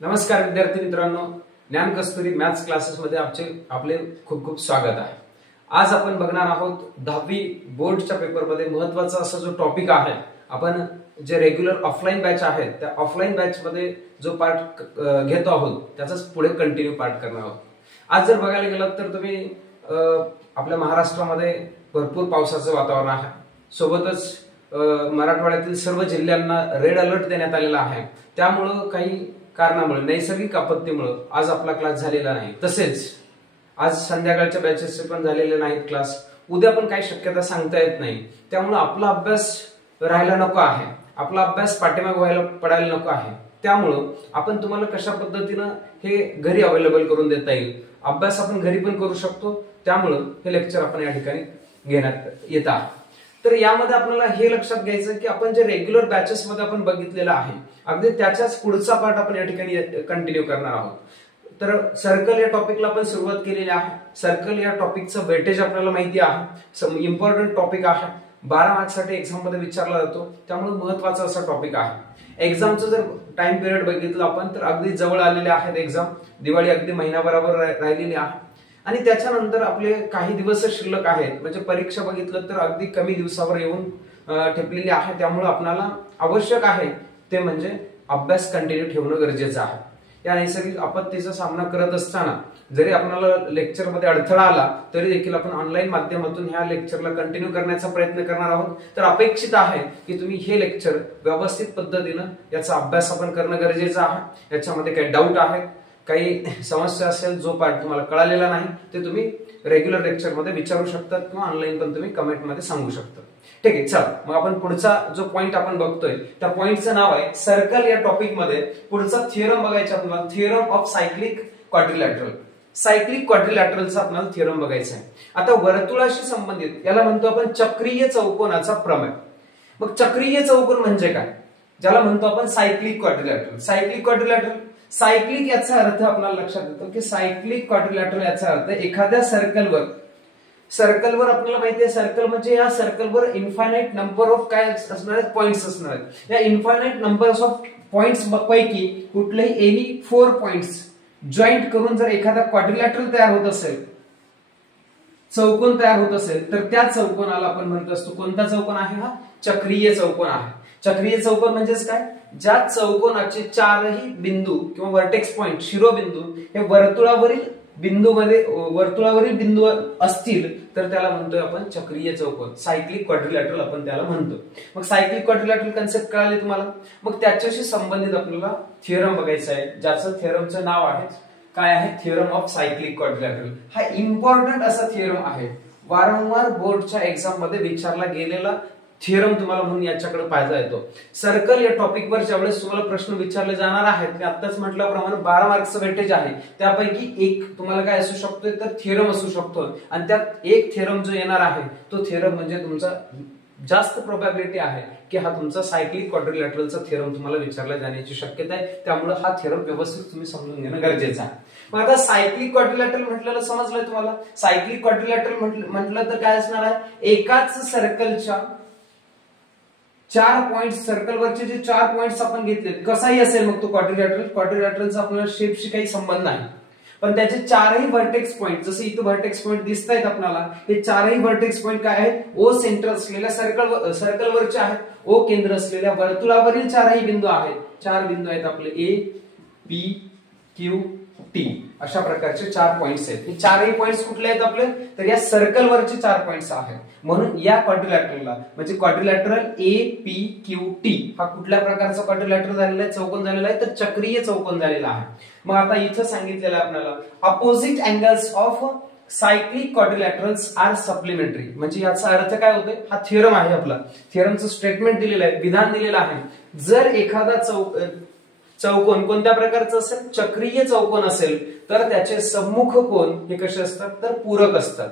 नमस्कार विद्यार्थी मित्रांनो, ज्ञान कस्तुरी मॅथ्स क्लासेस मध्ये आपले खूप खूप स्वागत आहे। आज आपण बघणार आहोत 10वी बोर्डच्या पेपरमध्ये महत्त्वाचा असा जो टॉपिक आहे। आपण जे रेग्युलर ऑफलाइन बॅच आहेत त्या ऑफलाइन बॅच मध्ये जो पार्ट घेतो आहोत त्याचाच पुढे कंटिन्यू पार्ट करणार आहोत। आज जर बघायला गेलात तर तुम्ही आपल्या महाराष्ट्रामध्ये भरपूर पावसाचं वातावरण आहे, सोबतच मराठवाड्यातील सर्व जिल्ह्यांना रेड अलर्ट देण्यात आलेला आहे। त्यामुळे काही कारणामुळे नैसर्गिक आपत्तीमुळे आज आपला क्लास झालेला नाही, तसेच आज संध्याकाळच्या बॅचेसचे पण झालेले नाहीत क्लास। उद्या पण काही शक्यता सांगता येत नाही, त्यामुळे आपला अभ्यास राहायला नको आहे, आपला अभ्यास पाठीमागे व्हायला पडायला नको आहे। त्यामुळे आपण तुम्हाला कशा पद्धतीने हे घरी अवेलेबल करून देता येईल, अभ्यास आपण घरी पण करू शकतो। त्यामुळे हे लेक्चर आपण या ठिकाणी घेण्यात येत आहे। तर यामध्ये आपल्याला हे लक्षात घ्यायचं की आपण जे रेग्युलर बॅचेस मध्ये आपण बघितलेलं आहे अगदी त्याच्याच पुढचा पार्ट आपण या ठिकाणी कंटिन्यू करणार आहोत। तर सर्कल या टॉपिकला आपण सुरुवात केलेली आहे। सर्कल या टॉपिकचं वेटेज आपल्याला माहिती आहे, इम्पॉर्टंट टॉपिक आहे, 12 मार्क्ससाठी एक्झाम मध्ये विचारला जातो, त्यामुळे महत्त्वाचा असा टॉपिक आहे। एक्झामचं जर टाइम पिरियड बघितलं आपण तर अगदी जवळ आलेले आहेत एक्झाम, दिवाळी अगदी महिनाभरावर राहिलेली आहे आणि त्याच्यानंतर आपले काही दिवस शिल्लक आहेत, म्हणजे परीक्षा बघितलं तर अगदी कमी दिवसावर येऊन ठेपलेली आहे। त्यामुळे आपल्याला आवश्यक आहे ते म्हणजे अभ्यास कंटिन्यू ठेवणं गरजेचं आहे। या नैसर्गिक आपत्तीचा सामना करत असताना जरी आपल्याला लेक्चर मध्ये अडथळा आला तरी देखील आपण ऑनलाईन माध्यमातून ह्या लेक्चरला कंटिन्यू करण्याचा प्रयत्न करणार आहोत। तर अपेक्षित आहे की तुम्ही हे लेक्चर व्यवस्थित पद्धतीने याचा अभ्यास आपण करणं गरजेचं आहे। याच्यामध्ये काही डाऊट आहेत, काही समस्या असेल, जो पार्ट तुम्हाला कळालेला नाही ते तुम्ही रेग्युलर लेक्चर मध्ये विचारू शकतात किंवा ऑनलाईन पण तुम्ही कमेंट मध्ये सांगू शकता। ठीक आहे, चला मग आपण पुढचा जो पॉइंट आपण बघतोय त्या पॉइंटचं नाव आहे सर्कल। या टॉपिक मध्ये पुढचा थिअरम बघायचा आपल्याला, theorem of cyclic quadrilateral. Cyclic क्वाड्रिलॅटरलचा आपल्याला थिअरम बघायचा आहे। आता वर्तुळाशी संबंधित याला म्हणतो आपण चक्रीय चौकोनाचा प्रमेय। मग चक्रीय चौकोन म्हणजे काय, ज्याला म्हणतो आपण cyclic quadrilateral. Cyclic quadrilateral, cyclic याचा अर्थ आपल्याला लक्षात येतो की सायक्लिक क्वाड्रिलॅटरल याचा अर्थ एखाद्या सर्कलवर आपल्याला माहिती आहे सर्कल म्हणजे या सर्कलवर इन्फायनाइट नंबर ऑफ काय असणार आहेत, पॉइंट्स असणार आहेत। या इन्फायनाइट नंबर ऑफ पॉइंट्स पैकी कुठलेही एनी 4 पॉइंट्स जॉईंट करून जर एखादा क्वाड्रिलॅटरल तयार होत असेल, चौकोन तयार होत असेल, तर त्या चौकोनाला आपण म्हणत असतो, कोणता चौकोन आहे हा, चक्रीय चौकोन आहे। चक्रीय चौकोन म्हणजेच काय, ज्या चौकोनाचे चारही बिंदू किंवा वर्टेक्स पॉइंट शिरोबिंदू हे वर्तुळावरील बिंदू असतील तर त्याला म्हणतोय आपण चक्रीय चौकोन, सायक्लिक क्वाड्रिलॅटरल आपण त्याला म्हणतो। मग सायक्लिक क्वाड्रिलॅटरल कन्सेप्ट कळाली तुम्हाला, मग त्याच्याशी संबंधित आपल्याला थिअरम बघायचा आहे, ज्याचं थिअरमचं नाव आहे काय आहे, थिअरम ऑफ सायक्लिक क्वाड्रिलॅटरल। हा इम्पॉर्टंट असा थिअरम आहे, वारंवार बोर्डच्या एक्झाम मध्ये विचारला गेलेला थिअरम तुम्हाला म्हणून याच्याकडे पाहायचा येतो। सर्कल या टॉपिकवर ज्यावेळेस तुम्हाला प्रश्न विचारले जाणार आहेत, मी आत्ताच म्हटल्याप्रमाणे 12 मार्क्सचं वेटेज आहे, त्यापैकी एक तुम्हाला काय असू शकतो तर थिअरम असू शकतो आणि त्यात एक थिअरम जो येणार आहे तो थिअरम म्हणजे तुमचा जास्त प्रोबॅबिलिटी आहे की हा तुमचा सायक्लिक क्वाड्रिलॅटरलचा थिअरम तुम्हाला विचारला जाण्याची शक्यता आहे। त्यामुळे हा थिअरम व्यवस्थित तुम्ही समजून घेणं गरजेचं आहे। मग आता सायक्लिक क्वाड्रिलॅटरल म्हटलेलं समजलंय तुम्हाला। सायक्लिक क्वाड्रिलॅटरल म्हटलं तर काय असणार आहे, एकाच सर्कलच्या 4 पॉइंट्स, सर्कलवरचे जे 4 पॉइंट्स आपण घेतले कसाही असेल मग तो क्वाड्रिलॅटरलचा आपल्याला शेपशी काही संबंध नाही, पण त्याचे चारही व्हर्टेक्स पॉइंट, जसे इथं व्हर्टेक्स पॉइंट दिसत आहेत आपल्याला, हे चारही व्हर्टेक्स पॉइंट काय आहेत, ओ सेंटर असलेल्या सर्कलवरचे आहेत, ओ केंद्र असलेल्या वर्तुळावरील चारही बिंदू आहेत। 4 बिंदू आहेत आपले ए, पी, क्यू, टी, अशा प्रकारचे 4 पॉइंट्स आहेत। हे चारही पॉइंट्स कुठले आहेत आपले, तर या सर्कलवरचे 4 पॉइंट्स आहेत। म्हणून या क्वाड्रिलॅटरलला म्हणजे quadrilateral A, P, Q, T हा कुठल्या प्रकारचा क्वाड्रिलॅटरल झालेला आहे, चौकोन झालेला आहे, तर चक्रीय चौकोन झालेला आहे। मग आता इथं सांगितलेलं आपल्याला opposite angles of cyclic quadrilaterals are supplementary, म्हणजे याचा अर्थ काय होतोय, हा थिअरम आहे आपला, थिअरमचं स्टेटमेंट दिलेलं आहे, विधान दिलेलं आहे। जर एखादा चौकोन कोणत्या प्रकारचा असेल, चक्रीय चौकोन असेल, तर त्याचे सम्मुख कोन हे कसे असतात, तर पूरक असतात।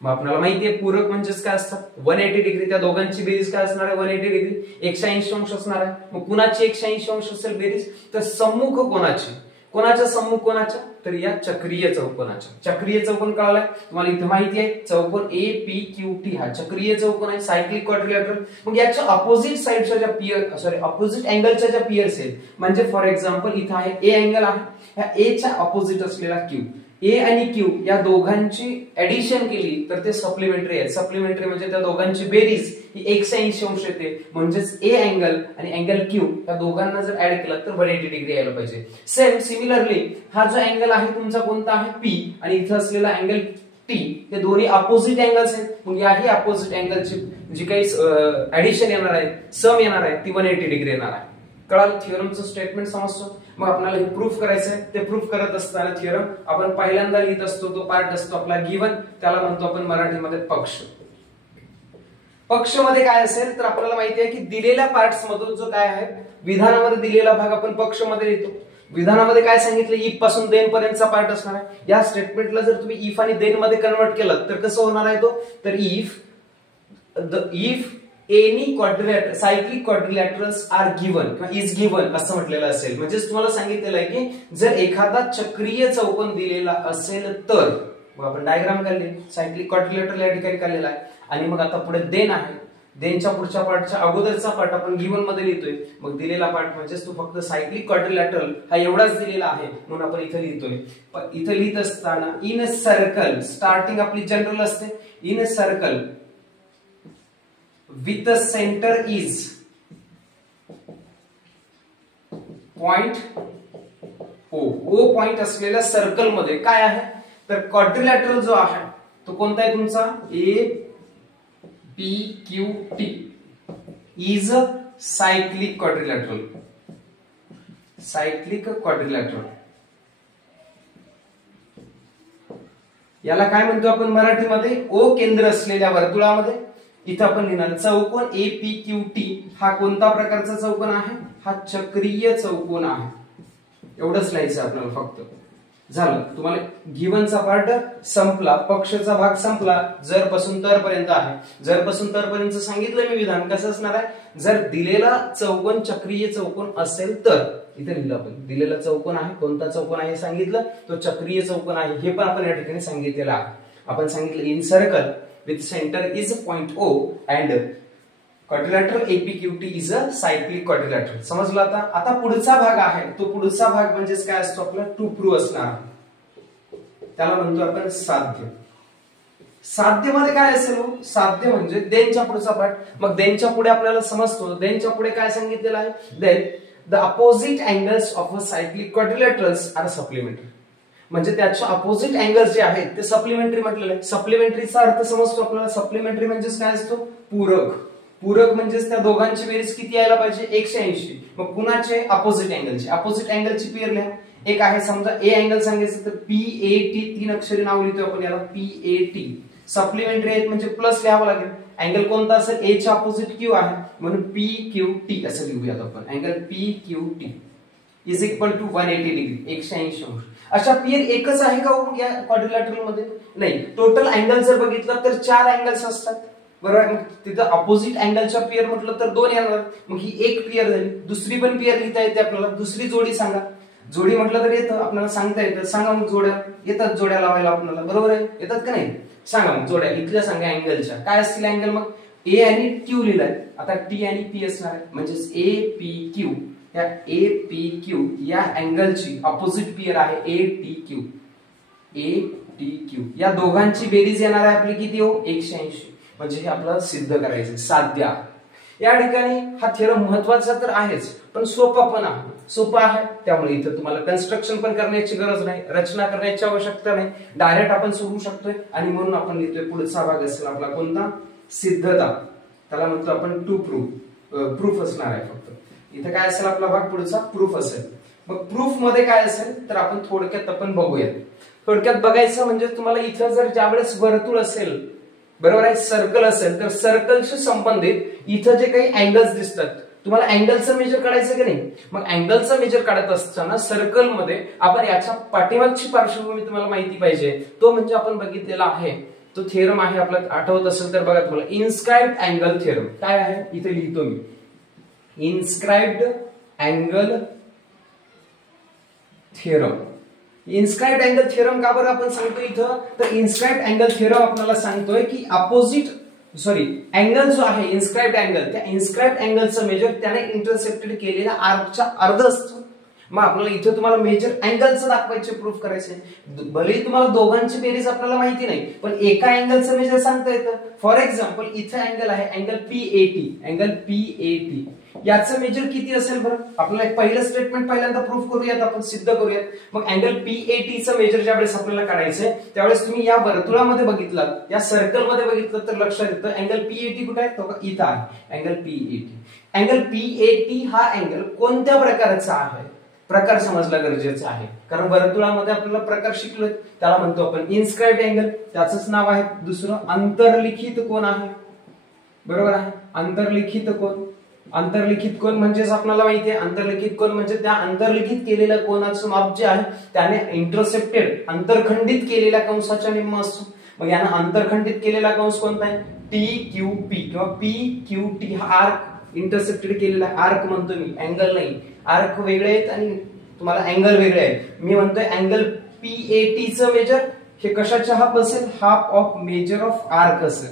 मग आपल्याला माहितीये पूरक म्हणजेच काय असतात, 180 डिग्री, त्या दोघांची बेरीज काय असणार आहे, 180 डिग्री 180 अंश असणार आहे। मग कुणाची 180 अंश असेल बेरीज, तर सम्मुख कोनाची कोणाच्या सम्मुख कोणाच्या, तर या चक्रीय चौकोनाच्या. चक्रीय चौकोन कळालाय तुम्हाला, इथे माहिती आहे चौकोन APQT हा चक्रीय चौकोन आहे, सायक्लिक क्वाड्रिलॅटरल. मग याच्या ऑपोजिट साइडच्या ज्या ऑपोजिट अँगलच्या ज्या पियर्स आहेत, म्हणजे फॉर एक्झाम्पल इथे आहे A अँगल आहे, ह्या A च्या ऑपोजिट असलेला Q, A आणि Q या दोघांची ऍडिशन केली तर ते सप्लिमेंटरी आहे. सप्लिमेंटरी म्हणजे त्या दोघांची बेरीज ही 180 अंश येते, म्हणजेच A अँगल आणि अँगल Q या दोघांना जर ऍड केलं तर 180 डिग्री यायला पाहिजे. सेम सिमिलरली हा जो अँगल आहे तुमचा कोणता आहे P आणि इथे असलेला अँगल T, हे दोन्ही अपोजिट अँगल्स आहेत. मग याही अपोजिट अँगलची जी काही ऍडिशन येणार आहे, सम येणार आहे, ती 180 डिग्री येणार आहे. कळालं थिअरमचं स्टेटमेंट समजतो. मग आपल्याला हे प्रूफ करायचं आहे. ते प्रूफ करत असताना थिअरम आपण पहिल्यांदा लिहित असतो, तो पार्ट असतो आपला गिवन, त्याला म्हणतो आपण मराठीमध्ये पक्ष. पक्ष मध्ये काय असेल तर आपल्याला माहिती आहे की दिलेल्या पार्ट्स मधून जो काय आहे विधानामध्ये दिलेला भाग आपण पक्ष मध्ये लिहितो. विधानामध्ये काय सांगितलं, इफ पासून देन पर्यंतचा पार्ट असणार आहे. या स्टेटमेंटला जर तुम्ही इफ आणि देन मध्ये कन्वर्ट केलं तर कसं होणार आहे तो, तर if any quadrilateral cyclic quadrilaterals are given किंवा इज गिवन असं म्हटलेलं असेल. म्हणजेच तुम्हाला सांगितलेलं आहे की जर एखादा चक्रीय चौकोन दिलेला असेल तर, मग आपण डायग्राम काढली, सायक्लिक क्वाड्रिलॅटरल या ठिकाणी काढलेला आहे. आणि मग आता पुढे देन आहे, देनच्या पुढच्या पार्टच्या अगोदरचा पार्ट आपण गिवन मध्ये लिहितोय. मग दिलेला पार्ट म्हणजेच तो फक्त सायक्लिक क्वाड्रिलॅटरल हा एवढाच दिलेला आहे म्हणून आपण इथे लिहितोय. पण इथे लिहित असताना इन अ सर्कल, स्टार्टिंग आपली जनरल असते, in a circle with the center is point O point असलेल्या सर्कल मध्ये काय आहे तर क्वाड्रिलॅटरल जो आहे तो कोणता आहे तुमचा APQT is cyclic quadrilateral. Cyclic quadrilateral याला काय म्हणतो आपण मराठीमध्ये, O केंद्र असलेल्या वर्तुळामध्ये. इथं आपण लिहिणार चौकोन APQT हा कोणता प्रकारचा चौकोन आहे, हा चक्रीय चौकोन आहे. एवढंच लिहायचं आपल्याला फक्त. झालं, तुम्हाला गिव्हनचा पार्ट संपला, पक्षचा भाग संपला. जर पासून तर पर्यंत आहे. जर पासून तर पर्यंत सांगितलं मी विधान कसं असणार आहे, जर दिलेला चौकोन चक्रीय चौकोन असेल तर. इथे लिहिलं आपण दिलेला चौकोन आहे, कोणता चौकोन आहे सांगितलं, तो चक्रीय चौकोन आहे. हे पण आपण या ठिकाणी सांगितलेलं आहे. आपण सांगितलं in circle with center is point O and quadrilateral APQT is a cyclic quadrilateral. समजलं आता. आता पुढचा भाग आहे, तो पुढचा भाग म्हणजेच काय असतो आपला टू प्रूव्ह असणार, त्याला म्हणतो आपण साध्य. साध्य मध्ये काय असेल, साध्य म्हणजे देनच्या पुढचा पार्ट. मग देनच्या पुढे आपल्याला समजतो, देनच्या पुढे काय सांगितलेलं आहे, then the opposite angles of a cyclic quadrilaterals are supplementary. म्हणजे त्याच्या अपोजिट अँगल्स जे आहेत ते सप्लिमेंटरी म्हटलेलं आहे. सप्लिमेंटरीचा अर्थ समजतो आपल्याला. सप्लिमेंटरी म्हणजेच काय असतो, पूरक. पूरक म्हणजेच त्या दोघांची बेरीज किती यायला पाहिजे, 180. मग कुणाचे, अपोजिट अँगलचे. अपोजिट अँगलची पेअर लिहा. एक आहे समजा A अँगल सांगायचं तर PAT, 3 अक्षरी नाव लिहितो आपण याला PAT. सप्लिमेंटरी आहेत म्हणजे प्लस लिहावं लागेल. अँगल कोणता असेल, A च्या अपोजिट Q आहे म्हणून PQT असं लिहूयात आपण. Angle PQT is equal to 180 degree, 180 अंश. अशा पियर एकच आहे का या क्वाड्रिलॅटरल मध्ये, नाही. टोटल अँगल जर बघितलं तर 4 अँगल्स असतात, बरोबर. मग तिथं अपोजिट अँगलच्या पियर म्हटलं तर 2 येणार. मग ही एक पियर झाली. दुसरी पण पियर लिहिता येते आपल्याला. दुसरी जोडी सांगा. जोडी म्हटलं तर येतं आपल्याला, सांगता येतं. सांगा मग जोड्या येतात, जोड्या लावायला आपल्याला, बरोबर आहे, येतात का नाही. सांगा मग जोड्या इथल्या सांगा अँगलच्या काय असतील अँगल. मग A आणि Q लिहिलाय, आता T आणि P असणार आहे म्हणजेच APQ. या APQ या अँगलची अपोजिट पियर आहे ATQ. ATQ या दोघांची बेरीज येणार आहे आपली किती हो, 180. म्हणजे हे आपल्याला सिद्ध करायचं, साध्य आहे. या ठिकाणी हा थिअरम महत्वाचा तर आहेच पण सोपा पण आहे. सोपा आहे त्यामुळे इथं तुम्हाला कन्स्ट्रक्शन पण करण्याची गरज नाही, रचना करण्याची आवश्यकता नाही, डायरेक्ट आपण सोडवू शकतोय. आणि म्हणून आपण लिहितोय पुढचा भाग असेल आपला कोणता, सिद्धता. त्याला म्हणतो आपण टू प्रूफ असणार आहे फक्त. इथे काय असेल आपला भाग पुढचा प्रूफ असेल. मग प्रूफ मध्ये काय असेल तर आपण थोडक्यात आपण बघूयात. थोडक्यात बघायचं म्हणजे तुम्हाला इथं जर ज्यावेळेस वर्तुळ असेल, बरोबर आहे, सर्कल असेल तर सर्कलशी संबंधित इथं जे काही अँगल्स दिसतात, तुम्हाला अँगलचं मेजर काढायचं की नाही. मग अँगलचं मेजर काढत असताना सर्कल मध्ये आपण याच्या पाठीमागची पार्श्वभूमी तुम्हाला माहिती पाहिजे. तो म्हणजे आपण बघितलेला आहे तो थिअरम आहे आपला, आठवत असेल तर बघा तुम्हाला, इन्स्क्राइब्ड अँगल थिअरम. काय आहे इथे लिहितो मी, inscribed angle theorem. Inscribed angle theorem का बरं आपण सांगतो इथं, तर इन्स्क्राइब्ड अँगल थिअरम आपल्याला सांगतोय की अँगल जो आहे इन्स्क्राइब्ड अँगल, त्या इन्स्क्राइब्ड अँगलचं मेजर त्याने इंटरसेप्टेड केलेल्या आर्कच्या अर्ध असतं. मग आपल्याला इथं तुम्हाला मेजर अँगलचं दाखवायचे, प्रूफ करायचे. भले तुम्हाला दोघांची बेरीज आपल्याला माहिती नाही, पण एका अँगलचं मेजर सांगता येतं. फॉर एक्झाम्पल इथे अँगल आहे अँगल PAT, याचं मेजर किती असेल बरं, आपल्याला पहिलं स्टेटमेंट पहिल्यांदा प्रूफ करूयात, आपण सिद्ध करूयात. मग अँगल PATचं मेजर ज्यावेळेस आपल्याला काढायचंय त्यावेळेस तुम्ही या वर्तुळामध्ये बघितलं, या सर्कल मध्ये बघितलं तर लक्षात येतं अँगल PAT कुठे आहे, तो इथं आहे अँगल PAT. अँगल PAT हा अँगल कोणत्या प्रकारचा आहे, प्रकार समजला गरजेचं आहे, कारण वर्तुळामध्ये आपल्याला प्रकार शिकलोय. त्याला म्हणतो आपण इन्स्क्राइब्ड अँगल, त्याचंच नाव आहे दुसरं अंतर्लिखित कोन आहे. बरोबर आहे, अंतर्लिखित कोन. अंतर्लिखित कोन म्हणजेच आपल्याला माहिती आहे, अंतर्लिखित कोन म्हणजे त्या अंतर्लिखित केलेल्या कोनाचं माप जे आहे त्याने इंटरसेप्टेड अंतरखंडित केलेल्या कंसाच्या निम्म असतो. मग यानं अंतरखंडित केलेला कंस कोणता आहे, TQP किंवा PQT हा आर्क इंटरसेप्टेड केलेला आर्क म्हणतो मी, अँगल नाही. आर्क वेगळे आहेत आणि तुम्हाला अँगल वेगळे आहेत. मी म्हणतोय अँगल PATचं मेजर हे कशाच्या हाफ असेल, half of measure of arc असेल.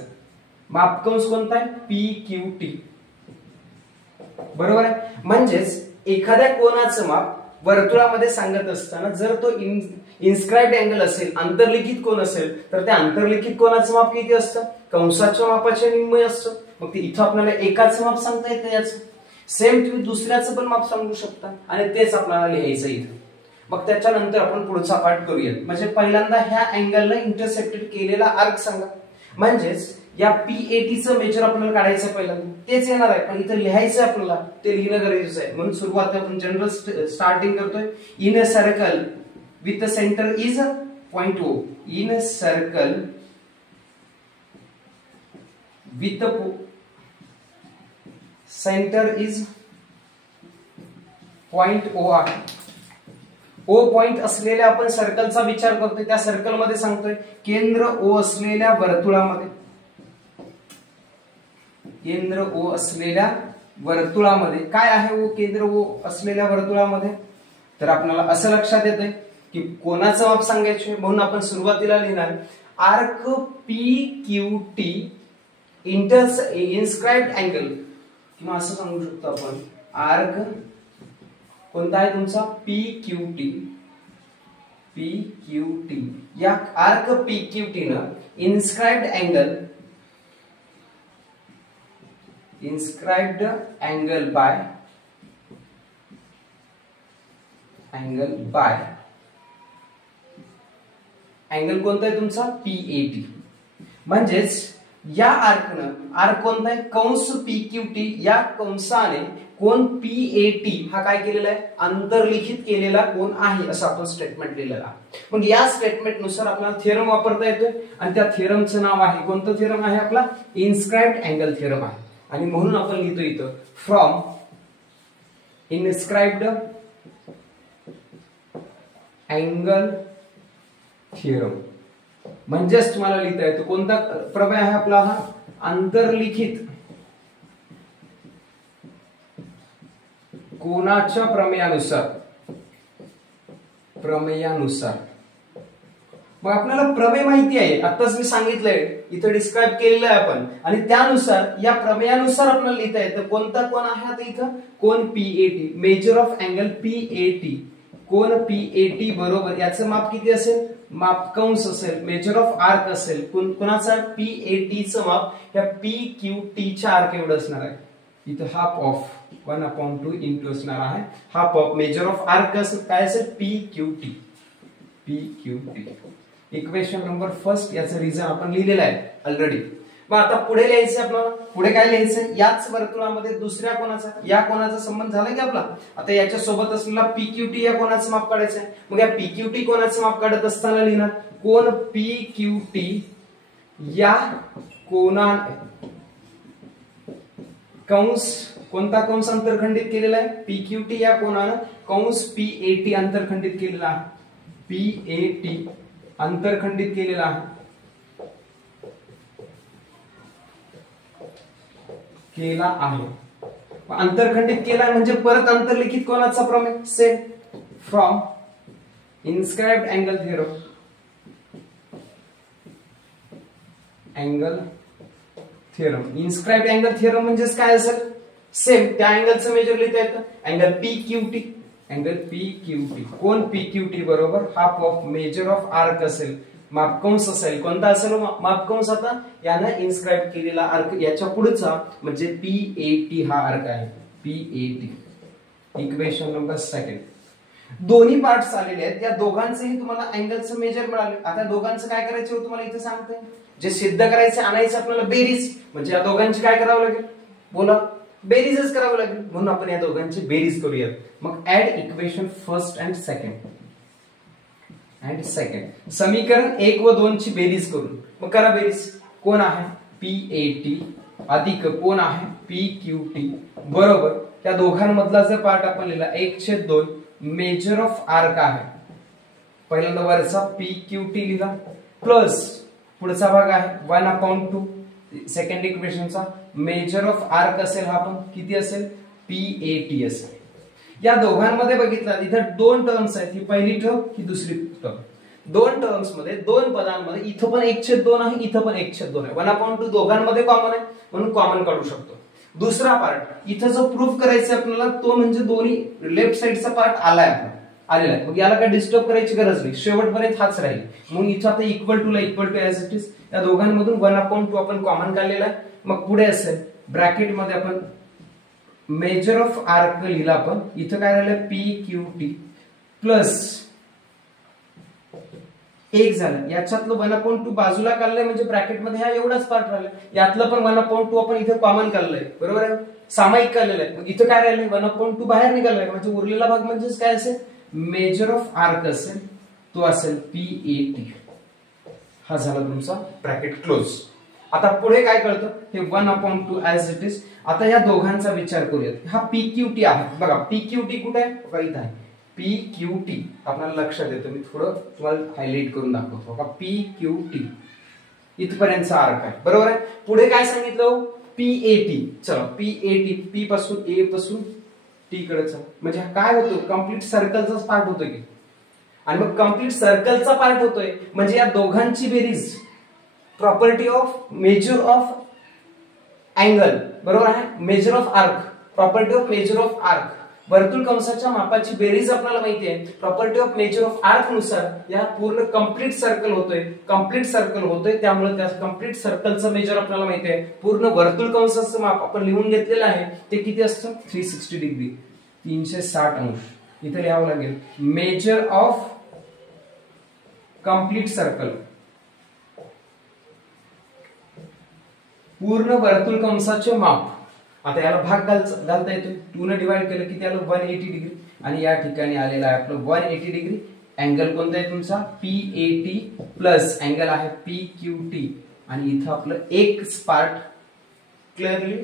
माप कंस कोणता आहे, PQT. बरोबर आहे. म्हणजेच एखाद्या कोनाचं माप वर्तुळामध्ये सांगत असताना जर तो इन्स्क्राइब्ड अँगल असेल, अंतर्लिखित कोन असेल, तर त्या अंतर्लिखित कोनाचं माप किती असतं, कंसाच्या मापाच्या निम्मे असतं. मग ते इथं आपल्याला एकाच माप सांगता येतं याचं. सेम तुम्ही दुसऱ्याचं पण माप सांगू शकता आणि तेच आपल्याला लिहायचं इथं. मग त्याच्यानंतर आपण पुढचा पार्ट करूयात. म्हणजे पहिल्यांदा ह्या अँगलला इंटरसेप्टेड केलेला आर्क सांगा. म्हणजेच या PATचं मेजर आपल्याला काढायचं पहिल्यांदा, तेच येणार आहे पण इथं लिहायचं आपल्याला, ते लिहिणं गरजेचं आहे. म्हणून सुरुवात आपण जनरल स्टार्टिंग करतोय. In a circle with centre is point O. In a circle with centre is point O आहे. O पॉइंट असलेल्या आपण सर्कलचा विचार करतोय, त्या सर्कल मध्ये सांगतोय केंद्र O असलेल्या वर्तुळामध्ये, केंद्र O असलेल्या वर्तुळामध्ये काय आहे O, केंद्र O असलेल्या वर्तुळामध्ये, तर आपल्याला असं लक्षात येतंय की कोणाचं माप सांगायचे. म्हणून आपण सुरुवातीला लिहिणार आर्क PQT इन्स्क्राइब्ड अँगल, किंवा असं सांगू शकतो आपण आर्क कोणता आहे तुमचा PQT. या आर्क PQT न इन्स्क्राइब्ड अँगल बाय अँगल कोणता आहे तुमचा PAT. म्हणजेच या आर्क कोणता आहे, कंस PQT, या कंसाने कोण PAT हा काय केलेला आहे, अंतर्लिखित केलेला कोण आहे असं आपण स्टेटमेंट लिहिलेला आहे. मग या स्टेटमेंट नुसार आपल्याला थिअरम वापरता येतोय आणि त्या थिअरमचं नाव आहे, कोणतं थिअरम आहे आपला, इन्स्क्राइब्ड अँगल थिअरम आहे. आणि म्हणून आपण लिहितो इथं फ्रॉम इन्स्क्राइब्ड अँगल थिअरम. म्हणजेच तुम्हाला लिहिता येतो कोणता प्रमेय आहे आपला, हा अंतर्लिखित कोनाच्या प्रमेयानुसार. मग आपल्याला प्रमेय माहिती आहे, आताच मी सांगितलंय, इथं डिस्क्राइब केलेलं आहे आपण, आणि त्यानुसार या प्रमेयानुसार आपल्याला लिहिता येतं कोणता कोण आहे. आता इथं कोण PAT, measure of angle PAT, कोण PAT बरोबर याचं माप किती असेल, माप कंस असेल, मेजर ऑफ आर्क असेल कोणाचा, PATचं माप या PQTच्या आर्क एवढं असणार आहे. इथं हाफ ऑफ 1/2 इंटू असणार आहे half of measure of arc काय असेल PQT. इक्वेशन नंबर फर्स्ट याचं रिझन आपण लिहिलेलं आहे ऑलरेडी. मग आता पुढे लिहायचं आपल्याला, पुढे काय लिहायचं, याच वर्तुळामध्ये दुसऱ्या कोणाचा, या कोणाचा संबंध झाला की आपला. आता याच्या सोबत असलेला PQT या कोणाचं माप काढायचं आहे. मग या PQT कोणाचं माप काढत असताना लिहिणार कोण PQT या कोणा कंस, कोणता कंस अंतरखंडित केलेला आहे, PQT या कोणानं कंस PAT अंतरखंडित केलेला आहे, PAT अंतरखंडित केलेला आहे, अंतरखंडित केला म्हणजे परत अंतर्लिखित कोणाचा प्रमेय, same from inscribed angle theorem, angle theorem. Inscribed angle theorem म्हणजेच काय असेल, सेम त्या अँगलचं मेजर लिहिता येतं. Angle P Q T, angle P Q T. कोण पी क्यू टी बरोबर half of measure of arc असेल, मापकंस असेल. कोणता असेल मापकंस? आता यानं इन्स्क्राइब केलेला आर्क याच्या पुढचा म्हणजे पी ए टी हा आर्क आहे. P A T. Equation number second. दोन्ही पार्ट्स आलेले आहेत, या दोघांचंही तुम्हाला अँगलचं मेजर मिळाले. आता दोघांचं काय करायचं हो तुम्हाला इथे सांगते. जे सिद्ध करायचं आणायचं आपल्याला बेरीज, म्हणजे या दोघांची काय करावं लागेल बोला, बेरीजच करावं लागेल. म्हणून आपण या दोघांची बेरीज करूयात. मग add equation first and second. समीकरण 1 व 2 ची बेरीज करून मग करा बेरीज. कोण आहे पी ए टी अधिक कोण आहे पी क्यू टी बरोबर त्या दोघांमधला जर पार्ट आपण लिहिला 1/2 मेजर ऑफ आर्क आहे. पहिल्यांदा वरचा पी क्यू टी लिहिला प्लस पुढचा भाग आहे 1/2 सेकंड इक्वेशनचा मेजर ऑफ आर्क असेल हा पण किती असेल पी ए टी असेल. या दोघांमध्ये बघितलं इथं दोन टर्म्स आहेत, ही पहिली टर्म ही दुसरी टर्म. दोन टर्म्स मध्ये दोन पदांमध्ये इथं पण 1/2 आहे, इथं पण 1/2 आहे. 1/2 दोघांमध्ये कॉमन आहे म्हणून कॉमन काढू शकतो. दुसरा पार्ट इथं जो प्रूफ करायचा आपल्याला तो म्हणजे दोन्ही लेफ्ट साइडचा पार्ट आलाय आलेला आहे. मग याला काय डिस्टर्ब करायची गरज नाही, शेवटपर्यंत हाच राहील. म्हणून इथं आता इक्वल टू ला equal to as it is या दोघांमधून 1/2 आपण कॉमन काढलेला आहे. मग पुढे असेल ब्रॅकेट मध्ये आपण मेजर ऑफ आर्क लिहिला. आपण इथं काय राहिलं पी क्यू टी प्लस 1 झालं. याच्यातलं 1/2 बाजूला काढलंय म्हणजे ब्रॅकेट मध्ये हा एवढाच पार्ट राहिला. यातलं पण 1/2 आपण इथे कॉमन काढलंय बरोबर आहे, सामायिक काढलेलं आहे. मग इथं काय राहिलंय 1/2 बाहेर निघालाय म्हणजे उरलेला भाग म्हणजेच काय असेल मेजर ऑफ आर्क असेल, तो असेल पी ए टी. हा झाला तुमचा ब्रॅकेट क्लोज. आता पुढे काय कळतं हे 1/2 ऍज इट इज. आता या दोघांचा विचार करूयात. हा पी क्यू टी आहे बघा, पी क्यू टी कुठे आहे बघा इथं आहे पी क्यू टी. आपल्याला लक्षात येतं, मी थोडं तुम्हाला हायलाइट करून दाखवतो बघा पी क्यू टी इथपर्यंतचा आर्क आहे बरोबर आहे. पुढे काय सांगितलं पी ए टी. चला पी ए टी, पी पासून ए पासून टी कडेचा म्हणजे काय होतो कम्प्लीट सर्कलचाच पार्ट होतोय की. आणि मग कम्प्लीट सर्कलचा पार्ट होतोय म्हणजे या दोघांची बेरीज property of measure of angle बरोबर आहे, measure of arc, property of measure of arc. वर्तुळ कंसाच्या मापाची बेरीज आपल्याला माहिती आहे. Property of measure of arc नुसार या पूर्ण कंप्लीट सर्कल होतोय त्यामुळे त्या कंप्लीट सर्कलचं मेजर आपल्याला माहिती आहे. पूर्ण वर्तुळ कंसाचं माप आपण लिहून घेतलेलं आहे ते किती असतं 360 डिग्री 360 अंश. इथे लिहावं लागेल मेजर ऑफ कंप्लीट सर्कल, पूर्ण वर्तुळ कंसाचे माप. आता याला भाग घालता येतो, 2 ने डिवाइड केलं की त्याला 180 डिग्री आणि या ठिकाणी आलेला आहे आपलं 180 डिग्री. अँगल कोणता आहे तुमचा P A T plus angle आहे पी क्यू टी. आणि इथं आपलं एक पार्ट क्लिअरली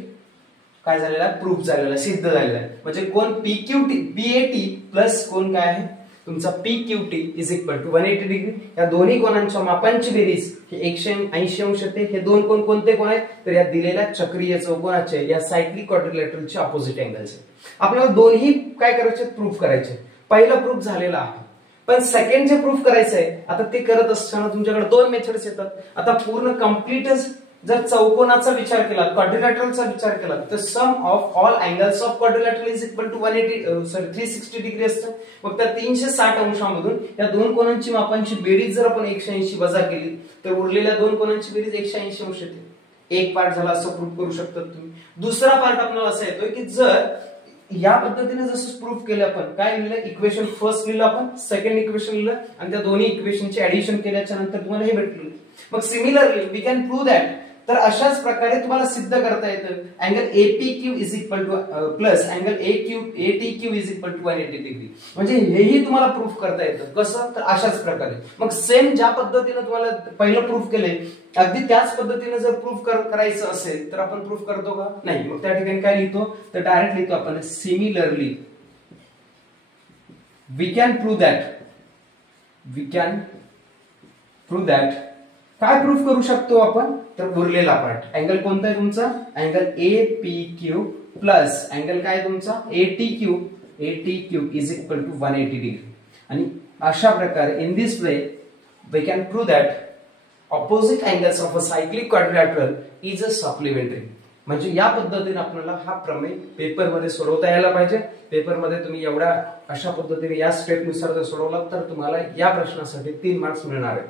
काय झालेला आहे प्रूफ झालेला आहे, सिद्ध झालेला आहे. म्हणजे कोण P Q T P A T plus कोण काय आहे तुमचा P Q T is equal to 180 degree. या दोन्ही कोणांच्या मापांची बेरीज हे 180 अंश येते. हे दोन कोण कोणते कोण आहेत तर या दिलेल्या चक्रीय चौकोनाचे या सायक्लिक क्वाड्रिलॅटरलचे ऑपोजिट अँगल्स. आपल्याला दोन्ही काय करायचे प्रूफ करायचे. पहिलं प्रूफ झालेला आहे पण सेकंड जे प्रूफ करायचं आहे आता ते करत असताना तुमच्याकडे 2 मेथड्स येतात. आता पूर्ण कम्प्लीटच जर चौकोनाचा विचार केला क्वाड्रिलॅटरलचा विचार केला तर sum of all angles of quadrilateral is equal to 360 degree असतं. मग त्या 360 अंशामधून या दोन कोणांची मापांची बेरीज जर आपण 180 वजा केली तर उरलेल्या दोन कोणांची बेरीज 180 अंश येते. एक पार्ट झाला असं प्रूफ करू शकतात तुम्ही. दुसरा पार्ट आपल्याला असा येतोय की जर या पद्धतीने जसं प्रूफ केलं आपण काय लिहिलं इक्वेशन फर्स्ट लिहिलं आपण, सेकंड इक्वेशन लिहिलं आणि त्या दोन्ही इक्वेशनचे ऍडिशन केल्याच्या नंतर तुम्हाला हे भेटलं. मग similarly we can prove that. तर अशाच प्रकारे तुम्हाला सिद्ध करता येतं angle APQ is equal to plus angle ATQ is equal to 180 degree. म्हणजे हेही तुम्हाला प्रूफ करता येतं. कसं तर अशाच प्रकारे. मग सेम ज्या पद्धतीने तुम्हाला पहिलं प्रूफ केलंय अगदी त्याच पद्धतीने जर प्रूफ करायचं असेल तर आपण प्रूफ करतो का नाही. मग त्या ठिकाणी काय लिहितो तर डायरेक्ट लिहितो आपण similarly we can prove that. काय प्रूफ करू शकतो आपण तर उरलेला पार्ट अँगल कोणता आहे तुमचा angle A P Q plus angle काय तुमचा ATQ is equal to 180 degree. आणि अशा प्रकारे in this way we can prove that opposite angles of a cyclic quadrilateral is a supplementary. म्हणजे या पद्धतीने आपल्याला हा प्रमेय पेपरमध्ये सोडवता यायला पाहिजे. पेपरमध्ये तुम्ही एवढ्या अशा पद्धतीने या स्टेपनुसार जर सोडवला तर तुम्हाला या प्रश्नासाठी 3 मार्क्स मिळणार आहेत.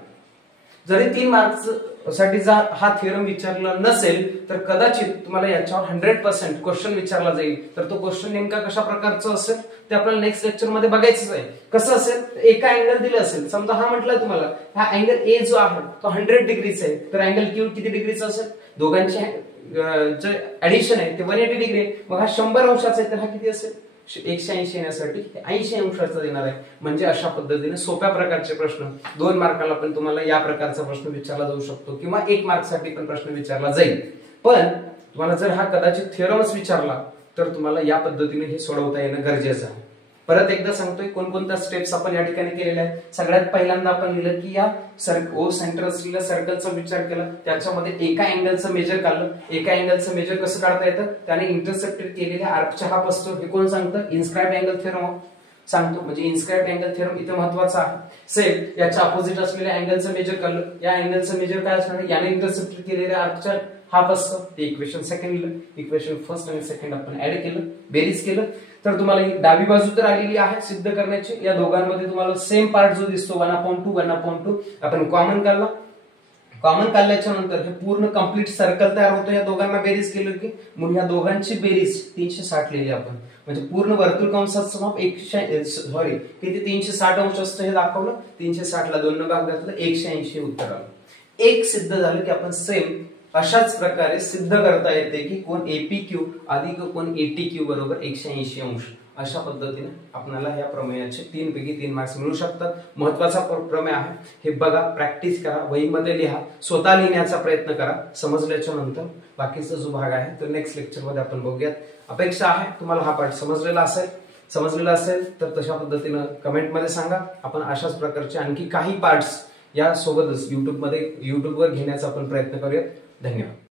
जरी 3 मार्क्स साठी जर हा थिअरम विचारला नसेल तर कदाचित तुम्हाला याच्यावर 100% क्वेश्चन विचारला जाईल. तर तो क्वेश्चन नेमका कशा प्रकारचा असेल ते आपल्याला नेक्स्ट लेक्चर मध्ये बघायचं आहे. कसं असेल, एका अँगल दिलं असेल, समजा हा म्हटलं तुम्हाला हा अँगल ए जो आहे तो 100 डिग्रीचा आहे, तर अँगल क्यू किती डिग्रीचा असेल, दोघांचे जे ऍडिशन आहे ते 180 डिग्री आहे. मग हा 100 अंशाचा आहे तर हा किती असेल, 180 येण्यासाठी 80 अंशाचा देणार आहे. म्हणजे अशा पद्धतीने सोप्या प्रकारचे प्रश्न 2 मार्काला पण तुम्हाला या प्रकारचा प्रश्न विचारला जाऊ शकतो किंवा 1 मार्कसाठी पण प्रश्न विचारला जाईल. पण तुम्हाला जर हा कदाचित थिअरमच विचारला तर तुम्हाला या पद्धतीने हे सोडवता येणं गरजेचं आहे. परत एकदा सांगतोय कोणकोणत्या स्टेप्स आपण या ठिकाणी केलेल्या आहेत. सगळ्यात पहिल्यांदा आपण लिहिलं की या ओ सेंटर असलेल्या सर्कलचा विचार केला, त्याच्यामध्ये एका अँगलचं मेजर काढलं. एका अँगलचं मेजर कसं काढता येतं, त्याने इंटरसेप्टेड केलेल्या आर्कचा हाफ असतो. हे कोण सांगतं, इन्स्क्राइब्ड अँगल थिअरम सांगतो. म्हणजे इन्स्क्राइब्ड अँगल थिअरम इथे महत्वाचा आहे. सेम याच्या अपोजिट असलेल्या अँगलचं मेजर काढलं. या अँगलचं मेजर काय असणार, याने इंटरसेप्टेड केलेल्या आर्कच्या हाफ असतं. ते इक्वेशन सेकंड लिहिलं. इक्वेशन फर्स्ट आणि सेकंड आपण ऍड केलं, बेरीज केलं. तर तुम्हाला ही डावी बाजू तर आलेली आहे सिद्ध करण्याची. या दोघांमध्ये तुम्हाला सेम पार्ट जो दिसतो 1/2 आपण कॉमन काढला. कॉमन काढल्याच्या नंतर हे पूर्ण कंप्लीट सर्कल तयार होतं. या दोघांना बेरीज केलं की मग या दोघांची बेरीज 360 लिहिली आपण. म्हणजे पूर्ण वर्तुळ कंसाचं माप 360 अंश असतं हे दाखवलं. 360 ला 2 भाग घातलं, 180 उत्तर आलं. एक सिद्ध झालं की आपण सेम अशाच प्रकारे सिद्ध करता येते की कोण एपीक्यू अधिक कोण एटीक्यू बरोबर 180 अंश. अशा पद्धतीने आपल्याला या प्रमेयाचे 3 पैकी 3 मार्क्स मिळू शकतात. महत्वाचा प्रमेय आहे हे बघा, प्रॅक्टिस करा, वहीमध्ये लिहा, स्वतः लिहिण्याचा प्रयत्न करा. समजल्याच्या नंतर बाकीचा जो भाग आहे तो नेक्स्ट लेक्चर मध्ये आपण बघूयात. अपेक्षा आहे तुम्हाला हा पाठ समजलेला असेल तर तशा पद्धतीनं कमेंट मध्ये सांगा. आपण अशाच प्रकारचे आणखी काही पार्ट्स या सोबतच युट्यूबवर घेण्याचा आपण प्रयत्न करूयात. धन्यवाद.